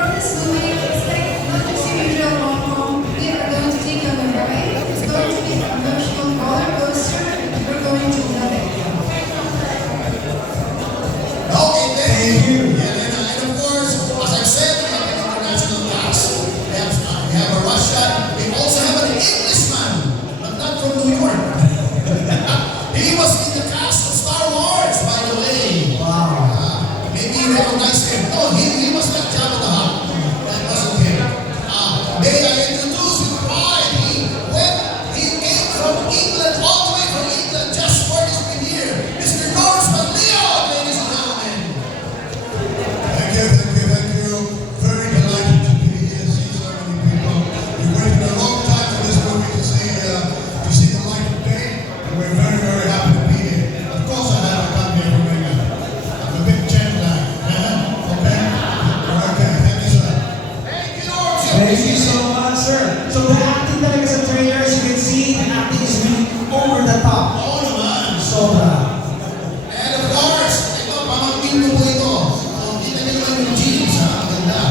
from this movie, it's like not just a usual rom-com. We are going to take you on a ride. It's going to be an emotional roller coaster. We're going to love it. Okay, thank you. And of course, as I've said, we have an international cast. We have a Russian. We also have an Englishman, but not from New York. He was in the cast of Star Wars, by the way. Wow. Maybe you recognize him. No, he was not Jabba the Hutt. That wasn't him. May I introduce with pride? He came from England, all the way from England, just for this premiere. Mr. Norris McLeod, ladies and gentlemen. Thank you. Very delighted to be here, see so many people. We waited a long time for this movie to see the light of day, and we're very, very happy to be here. Of course, I had to come here from England. I'm a bit jet lagged. Okay, thank you, sir. Thank you, Norris. Thank you so much, sir. So the acting talaga sa trailer, as you can see, the acting is really over the top. Oo naman. Sobra. And of course, ito, pamangkin mo po ito. So, kita niyo naman yung jeans, ha? Ang ganda.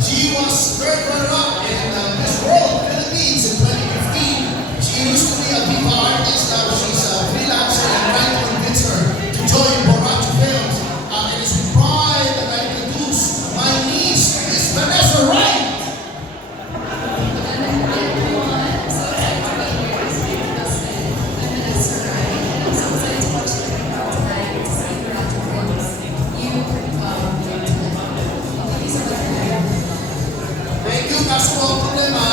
She was third runner-up in Miss World Philippines in 2015. She used to be a diva artist. Now she's a freelancer and trying to convince her to join Borracho Films. And it's with pride that I introduce my niece, Miss Vanessa Wright. Thank you, kaso ang problema,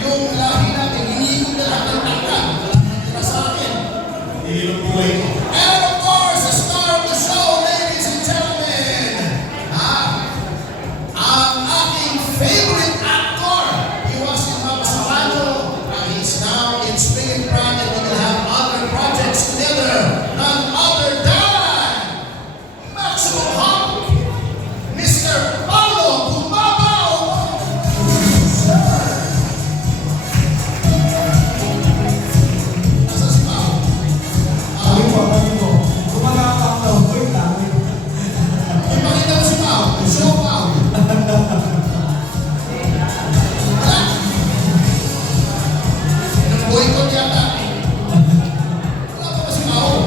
yung lahi natin, hinihikom na lahat ng tangka. Para sa akin. Hindi yung buhay ko. And of course, the star of the show, ladies and gentlemen, ang aking favorite actor. He was in Mapasapano. He's now in Spring and Pride, and we will have other projects together. None other than Maximum Hawk, Mr. Paulo Gumabao. Nasa si Pao? Sabi ko. Gumagapang na. Wait lang. Ipakita mo si Pao. Show Pao. Wala. Boycott yata. Wala pa ba si Pao?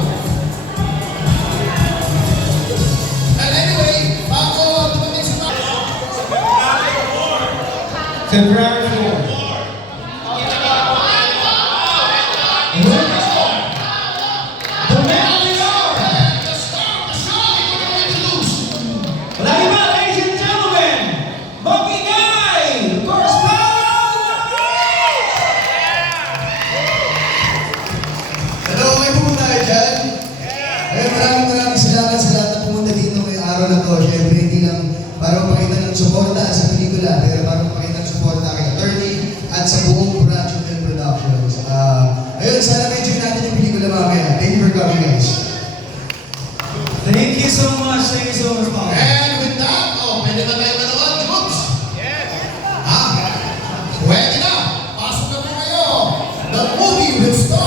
And anyway, bago dumating si Pao, February 4. The Mellior! the star of the show, ikaw na may introduce. Wala iba, ladies and gentlemen! Bokingay! Of course, Paolo Gumabao! Hello, okay po tayo dyan? Maraming salamat sa lahat na pumunta dito ngayong araw na to. Siyempre, hindi lang para mapakita ng suporta sa pelikula, pero para mapakita ng suporta kay attorney at sa buong Borracho Film Productions. Ayun, sana medyo natin yung pelikula mamaya. Thank you for coming, guys. Thank you so much, Paolo. And with that, pwede ba tayo manood, Jobs? Yes. Pwede na. Pasok na po kayo. The movie will start.